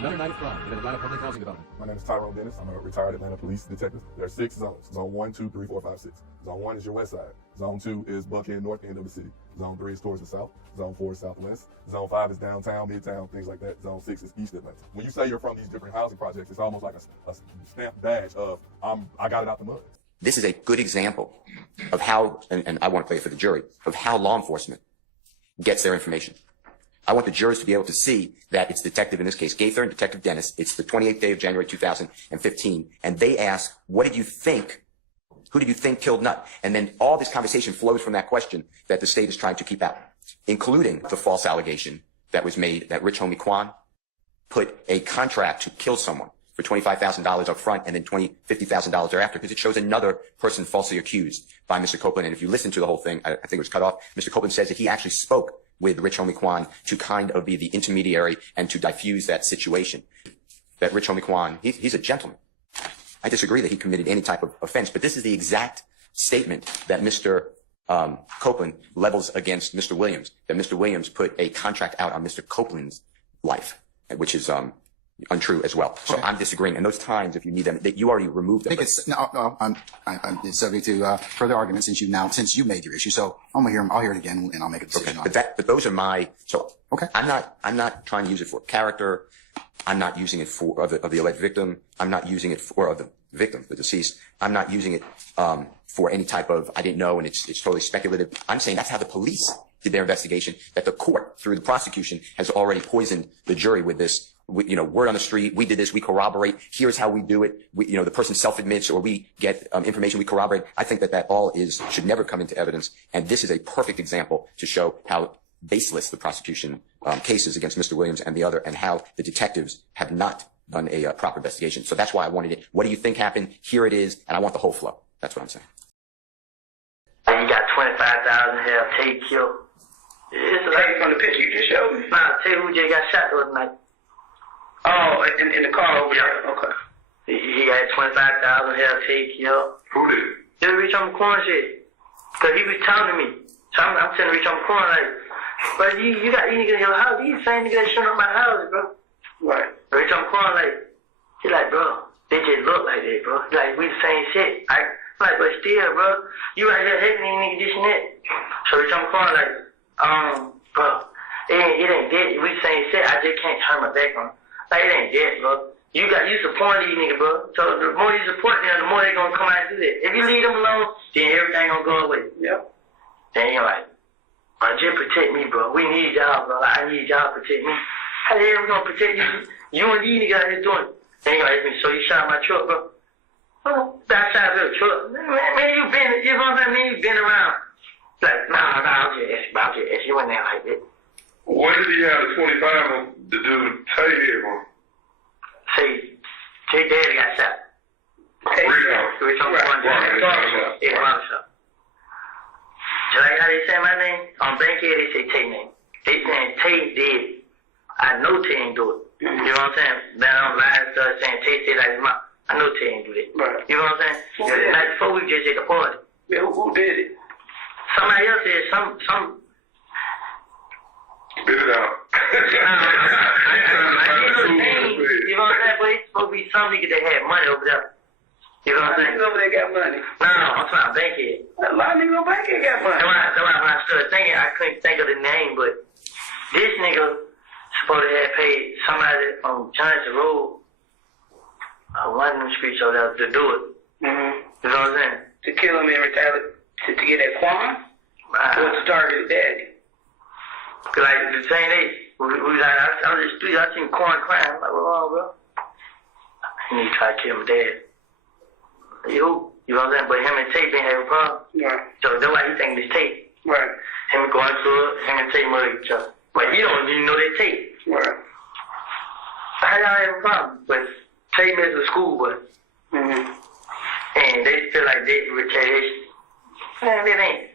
Another night of crime in an Atlanta public housing development. My name is Tyrone Dennis. I'm a retired Atlanta police detective. There are 6 zones. Zone 1, 2, 3, 4, 5, 6. Zone 1 is your west side. Zone 2 is Buckhead, north end of the city. Zone 3 is towards the south. Zone 4 is southwest. Zone 5 is downtown, midtown, things like that. Zone 6 is east Atlanta. When you say you're from these different housing projects, it's almost like a stamp badge of, I got it out the mud. This is a good example of how, and I want to play it for the jury, of how law enforcement gets their information. I want the jurors to be able to see that it's detective, in this case, Gaither and Detective Dennis. It's the 28th day of January 2015. And they ask, what did you think? Who did you think killed Nutt? And then all this conversation flows from that question that the state is trying to keep out, including the false allegation that was made that rich homie Quan put a contract to kill someone for $25,000 up front and then $50,000 thereafter, because it shows another person falsely accused by Mr. Copeland. And if you listen to the whole thing, I think it was cut off. Mr. Copeland says that he actually spoke with rich homie Quan to kind of be the intermediary and to diffuse that situation. That rich homie Quan, he's a gentleman. I disagree that he committed any type of offense, but this is the exact statement that Mr. Copeland levels against Mr. Williams, that Mr. Williams put a contract out on Mr. Copeland's life, which is untrue as well. So I'm disagreeing. And those times, if you need them, that you already removed them. I think it's it's subject to further argument since you made your issue. So I'm gonna I'll hear it again and I'll make a decision. Okay. But those are my, so okay. I'm not trying to use it for character. I'm not using it for of the alleged victim. I'm not using it for the victim, the deceased. I'm not using it for any type of I didn't know and it's totally speculative. I'm saying that's how the police did their investigation. That the court through the prosecution has already poisoned the jury with this. Word on the street, we did this, we corroborate, here's how we do it, the person self-admits or we get information, we corroborate. I think that all should never come into evidence. And this is a perfect example to show how baseless the prosecution cases against Mr. Williams and the other, and how the detectives have not done a proper investigation. So that's why I wanted it. What do you think happened? Here it is, and I want the whole flow. That's what I'm saying. You got 25,000 here, take you. It's like from the picture you just showed me. Nah, tell you who just got shot the other night. Oh, in the car over there. Okay. He got 25,000 here, take you. Who did? Just reach on the corner shit. Cause he was telling me. So I'm telling reach on the corner like, but you got these niggas in your house. These same niggas that showing up my house, bro. Right. Reach on the corner like, he like, bro, they just look like that, bro. Like, we the same shit. I'm like, but still, bro, you right here hating these niggas this and that. So reach on the corner like, bro, it ain't dead. We the same shit. I just can't turn my back on. Like, it ain't dead, bro. You support these niggas, bro. So the more you support them, the more they gonna come out and do that. If you leave them alone, then everything gonna go away. Yep. Then you're like, bro, just protect me, bro. We need y'all, bro. Like, I need y'all to protect me. How the hell we gonna protect you? You and these niggas out here doing it. Then you're like, so you shot my truck, bro. Oh, that shot your truck. Man, you been, you know what I mean? You been around. Like, nah, I'm just asking. You went there like that. What did he have the 25 to do with Tay here, bro? Say, Tay Daddy got shot. Tay, we talking about barbershop. Yeah, barbershop. Just like how they say my name, on Bankhead they say Tay name. They saying Tay dead. I know Tay ain't do it. You know what I'm saying? Now I'm lying to saying Tay said like his mom. I know Tay ain't do that. Right. You know what I'm saying? The night before we just at the party. Yeah, who did it? Somebody else said some. Spit it out. You know what I'm saying? But it's supposed to be some nigga that had money over there. You know what I'm saying? Niggas over there got money. No, I'm talking Bankhead. A lot of niggas on Bankhead got money. That's why when I started thinking, I couldn't think of the name, but this nigga supposed to have paid somebody on Johnson Road, one of them streets over there, to do it. Mm-hmm. You know what I'm saying? To kill him and retaliate, to get that Quan? Or to target his daddy? Cause like the same day, we was like, I was in the street, I seen Quan crying. I'm like, what's wrong, bro? He tried to kill my dad. You know what I'm saying? But him and Tate didn't have a problem. Right. So that's why he think it's Tate. Right. Him going through it, him and Tate murder each other. But he don't even know they Tate. Right. So how y'all have a problem? But Tate missed the school, but and they feel like they retaliation. Man, it ain't.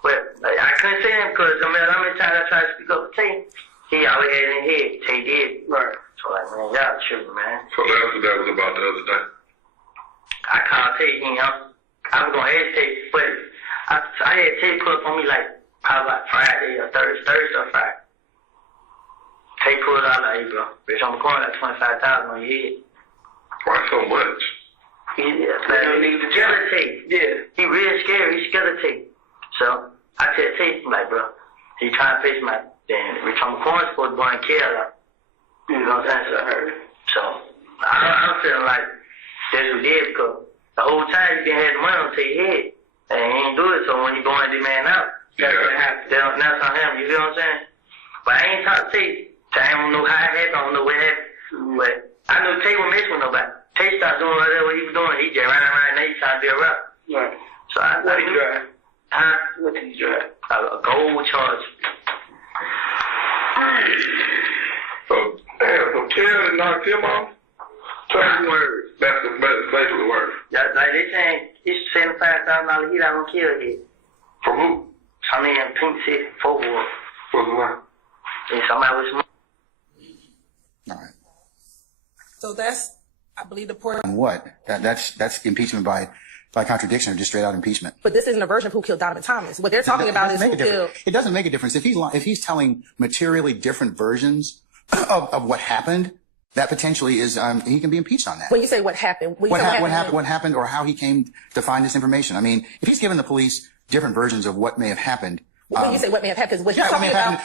But like, I couldn't say him because no matter how many times I tried to speak up for Tay, he always had it in his head. Tay did. Right. So like, man, y'all tripping, man. So that's what that was about the other day. I called Tay, I was gonna hesitate, but I had Tay put up on me like probably like Friday or Thursday or Friday. He pulled out like, bro, Rich on the corner, like 25,000 on your head. Why so much? Yeah. He real scary. He's scared of Tate. So I tell Tate, like, bro, he trying to face my damn Rich on the corner supposed to go and kill her. You know what I'm saying? So I'm feeling like that's what he did because the whole time he been had the money on Tate's head. And he ain't do it. So when you go and demand out, that's what happened. That's on him. You feel what I'm saying? But I ain't talked to Tate. I don't know how it happened. I don't know what happened. But I know Tate won't mess with nobody. Tate started doing whatever he was doing. He just ran around and he trying to be a rapper. Right. So what did he drive? Huh? What did he drive? A gold charge. So Kel knocked him off? 20 words. That's basically the word. Yeah, like they saying it's $75,000 heat out on Kill Head. From who? I mean, Pink City, Fort Worth. What's the one? And somebody was. All right. So that's, I believe, the point. And what? That's impeachment by contradiction or just straight out impeachment. But this isn't a version of who killed Donovan Thomas. What they're talking about is who killed. It doesn't make a difference. If he's telling materially different versions of what happened, that potentially is, he can be impeached on that. When you say what happened, what happened or how he came to find this information. I mean, if he's given the police different versions of what may have happened. When you say what may have happened, because what he's talking about.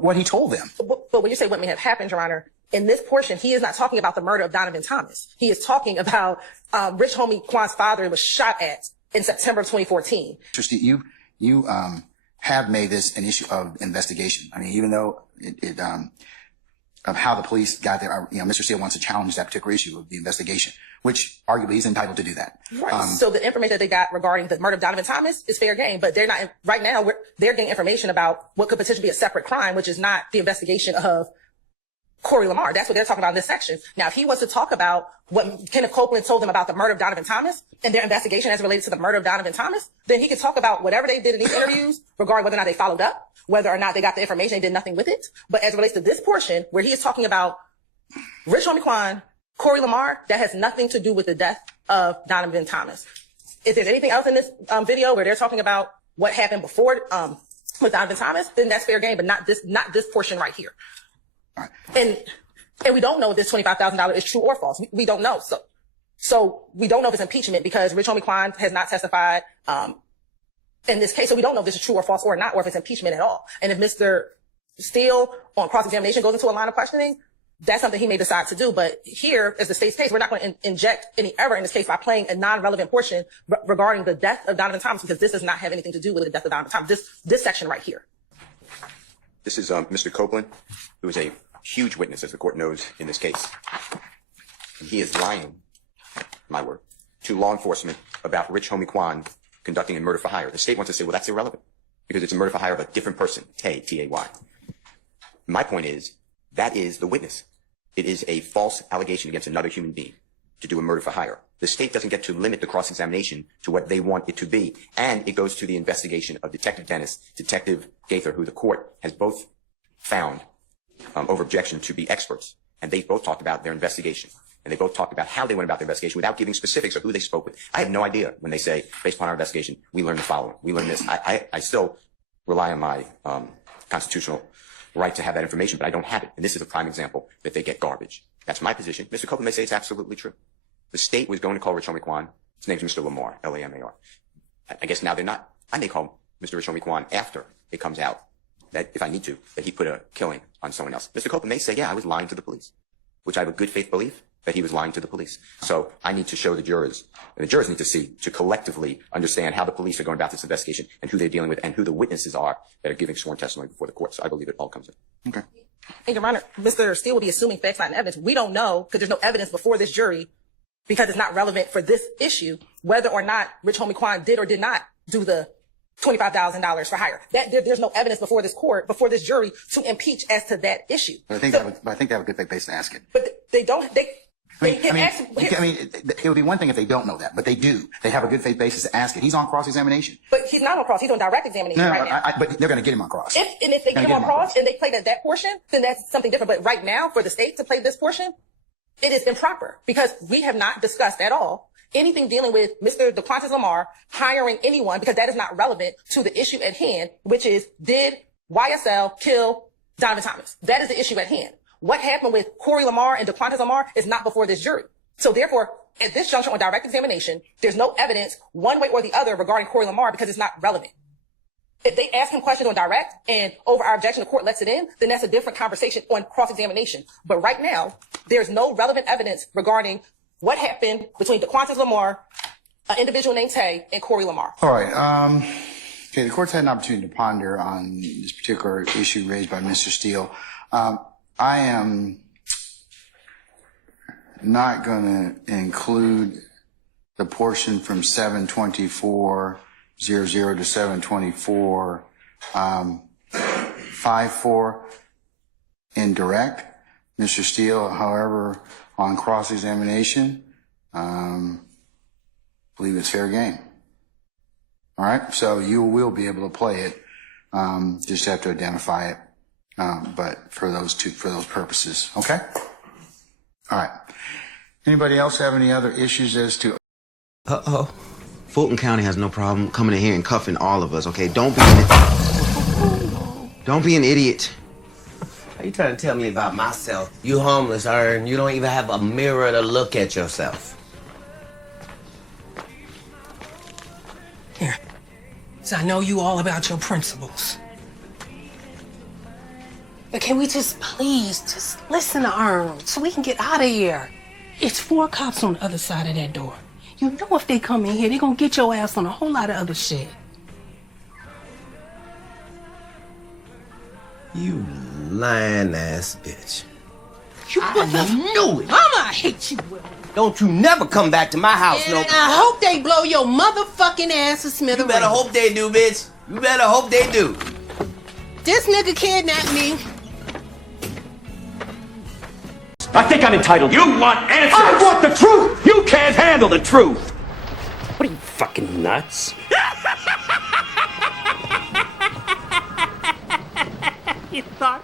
What he told them. But when you say what may have happened, Your Honor, in this portion, he is not talking about the murder of Donovan Thomas. He is talking about Rich Homie Quan's father was shot at in September of 2014. You have made this an issue of investigation. I mean, even though of how the police got there, Mr. Steele wants to challenge that particular issue of the investigation, which arguably he's entitled to do that. Right. So the information that they got regarding the murder of Donovan Thomas is fair game, but they're not right now. They're getting information about what could potentially be a separate crime, which is not the investigation of Corey Lamar. That's what they're talking about in this section. Now, if he wants to talk about what Kenneth Copeland told them about the murder of Donovan Thomas and their investigation as related to the murder of Donovan Thomas, then he could talk about whatever they did in these interviews regarding whether or not they followed up, whether or not they got the information, they did nothing with it. But as it relates to this portion where he is talking about Rich Homie Quan, Corey Lamar, that has nothing to do with the death of Donovan Thomas. If there's anything else in this video where they're talking about what happened before with Donovan Thomas, then that's fair game, but not this portion right here. All right. And we don't know if this $25,000 is true or false. We don't know. So we don't know if it's impeachment because Rich Homie Quan has not testified in this case. So we don't know if this is true or false or not, or if it's impeachment at all. And if Mr. Steele on cross-examination goes into a line of questioning, that's something he may decide to do. But here, as the state's case, we're not going to inject any error in this case by playing a non-relevant portion regarding the death of Donovan Thomas, because this does not have anything to do with the death of Donovan Thomas. This section right here. This is Mr. Copeland, who is a huge witness, as the court knows, in this case. And he is lying, my word, to law enforcement about Rich Homie Quan conducting a murder for hire. The state wants to say, well, that's irrelevant because it's a murder for hire of a different person, Tay, T-A-Y. My point is, that is the witness. It is a false allegation against another human being to do a murder for hire. The state doesn't get to limit the cross-examination to what they want it to be. And it goes to the investigation of Detective Dennis, Detective Gaither, who the court has both found over objection to be experts. And they both talked about their investigation. And they both talked about how they went about their investigation without giving specifics of who they spoke with. I have no idea when they say, based upon our investigation, we learned the following. We learned this. I still rely on my constitutional right to have that information, but I don't have it. And this is a prime example that they get garbage. That's my position. Mr. Copeland may say it's absolutely true. The state was going to call Rich Homie Quan. His name's Mr. Lamar, L-A-M-A-R. I guess now they're not. I may call Mr. Rich Homie Quan after it comes out that, if I need to, that he put a killing on someone else. Mr. Copeland may say, yeah, I was lying to the police, which I have a good faith belief that he was lying to the police. So I need to show the jurors, and the jurors need to see, to collectively understand how the police are going about this investigation and who they're dealing with and who the witnesses are that are giving sworn testimony before the court. So I believe it all comes in. Okay. And Your Honor, Mr. Steele will be assuming facts, not evidence. We don't know, because there's no evidence before this jury, because it's not relevant for this issue, whether or not Rich Homie Quan did or did not do the $25,000 for hire. There's no evidence before this court, before this jury, to impeach as to that issue. But I think they have a good faith base to ask it. But they don't. It would be one thing if they don't know that, but they do. They have a good faith basis to ask it. He's on cross-examination. But he's not on cross. He's on direct examination right now. But they're going to get him on cross. If they get him on cross and they play that portion, then that's something different. But right now, for the state to play this portion, it is improper because we have not discussed at all anything dealing with Mr. DeQuantis Lamar hiring anyone, because that is not relevant to the issue at hand, which is, did YSL kill Donovan Thomas. That is the issue at hand. What happened with Corey Lamar and DeQuantas Lamar is not before this jury. So therefore, at this juncture on direct examination, there's no evidence one way or the other regarding Corey Lamar because it's not relevant. If they ask him questions on direct and over our objection, the court lets it in, then that's a different conversation on cross-examination. But right now, there's no relevant evidence regarding what happened between DeQuantas Lamar, an individual named Tay, and Corey Lamar. All right. Okay, the court's had an opportunity to ponder on this particular issue raised by Mr. Steele. I am not going to include the portion from 724.00 to 724.54 in direct. Mr. Steele, however, on cross-examination, believe it's fair game. All right, so you will be able to play it. Just have to identify it. But for those purposes, okay? All right. Anybody else have any other issues as to? Fulton County has no problem coming in here and cuffing all of us, okay? Don't be an idiot. Are you trying to tell me about myself? You homeless, and you don't even have a mirror to look at yourself. Here. So I know you all about your principles. But can we just please just listen to Earl so we can get out of here? It's 4 cops on the other side of that door. You know if they come in here, they're gonna get your ass on a whole lot of other shit. You lying ass bitch. I knew it. Mama, I hate you, Will. Don't you never come back to my house, And I hope they blow your motherfucking ass to smithereens. You better hope they do, bitch. You better hope they do. This nigga kidnapped me. I think I'm entitled. You want answers? I want the truth! You can't handle the truth! What are you, fucking nuts? You thought